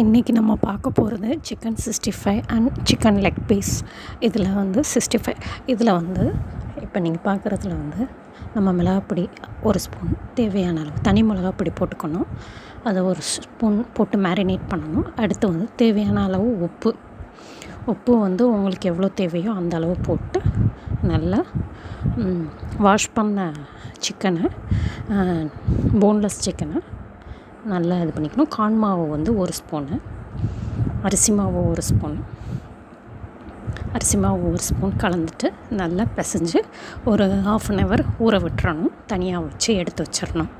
இன்றைக்கி நம்ம பார்க்க போகிறது chicken 65 and chicken leg piece. இதில் வந்து 65 இதில் வந்து இப்போ நீங்கள் பார்க்குறதுல வந்து நம்ம மிளகாப்பொடி ஒரு ஸ்பூன், தேவையான அளவு தனி மிளகாப்பொடி போட்டுக்கணும். அதை ஒரு ஸ்பூன் போட்டு மேரினேட் பண்ணணும். அடுத்து வந்து தேவையான அளவு உப்பு வந்து உங்களுக்கு எவ்வளோ தேவையோ அந்த அளவு போட்டு நல்லா வாஷ் பண்ண சிக்கனை, போன்லெஸ் சிக்கனை நல்லா இது பண்ணிக்கணும். கார்ன் மாவு வந்து ஒரு ஸ்பூனு, அரிசி மாவு ஒரு ஸ்பூன் கலந்துட்டு நல்லா பிசைஞ்சு ஒரு 1/2 hour ஊற விட்டுறணும். தனியாக வச்சு எடுத்து வச்சிடணும்.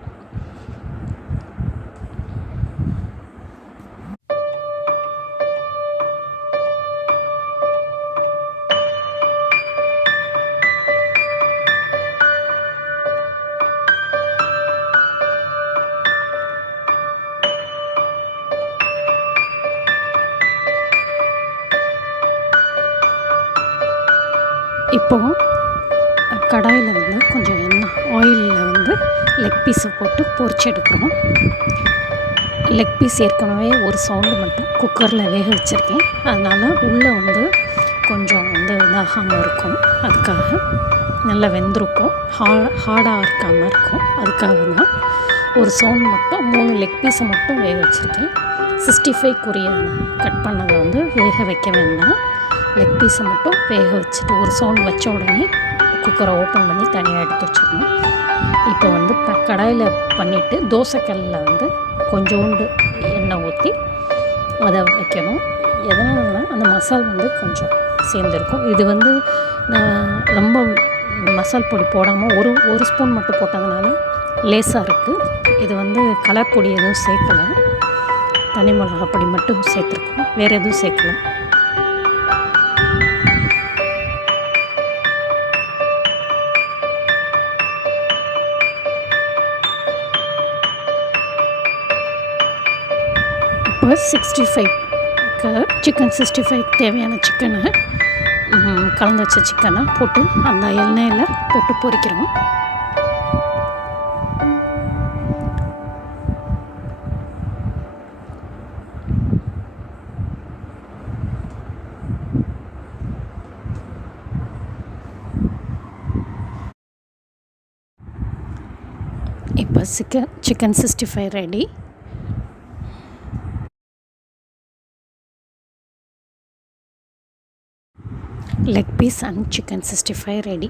இப்போது கடாயில் வந்து கொஞ்சம் ஆயிலில் வந்து லெக் பீஸை போட்டு பொரிச்சு எடுக்கிறோம். லெக் பீஸ் ஏற்கனவே ஒரு சவுண்டு மட்டும் குக்கரில் வேக வச்சுருக்கேன். அதனால் உள்ளே வந்து கொஞ்சம் வந்து இதாகாமல் இருக்கும். அதுக்காக நல்லா வெந்திருக்கும், ஹார்டாக இருக்காமல் இருக்கும். அதுக்காக தான் ஒரு சவுண்ட் மட்டும் 3 லெக் பீஸை மட்டும் வேக வச்சுருக்கேன். 65க்குரிய கட் பண்ணதை வந்து வேக வைக்க வேண்டாம். லெக் பீஸை மட்டும் வேக வச்சுட்டு ஒரு சவுண்ட் வச்ச உடனே குக்கரை ஓப்பன் பண்ணி தனியாக எடுத்து வச்சிடணும். இப்போ வந்து கடாயில் பண்ணிவிட்டு தோசைக்கல்லில் வந்து கொஞ்சோண்டு எண்ணெய் ஊற்றி அதை வைக்கணும். எதனாலனா அந்த மசால் வந்து கொஞ்சம் சேர்ந்துருக்கும். இது வந்து ரொம்ப மசால் பொடி போடாமல் ஒரு ஸ்பூன் மட்டும் போட்டதுனால லேசாக இருக்குது. இது வந்து கலர் பொடி எதுவும் சேர்க்கலை, தனி மிளகா பொடி மட்டும் சேர்த்துருக்கோம், வேறு எதுவும் சேர்க்கலை. இப்போ 65க்கு சிக்கன் 65க்கு தேவையான சிக்கனை கலந்து வச்ச சிக்கனை போட்டு அந்த எண்ணெயில் போட்டு பொரிக்கிறோம். இப்போ chicken 65 ready. Leg piece and chicken 65 ready.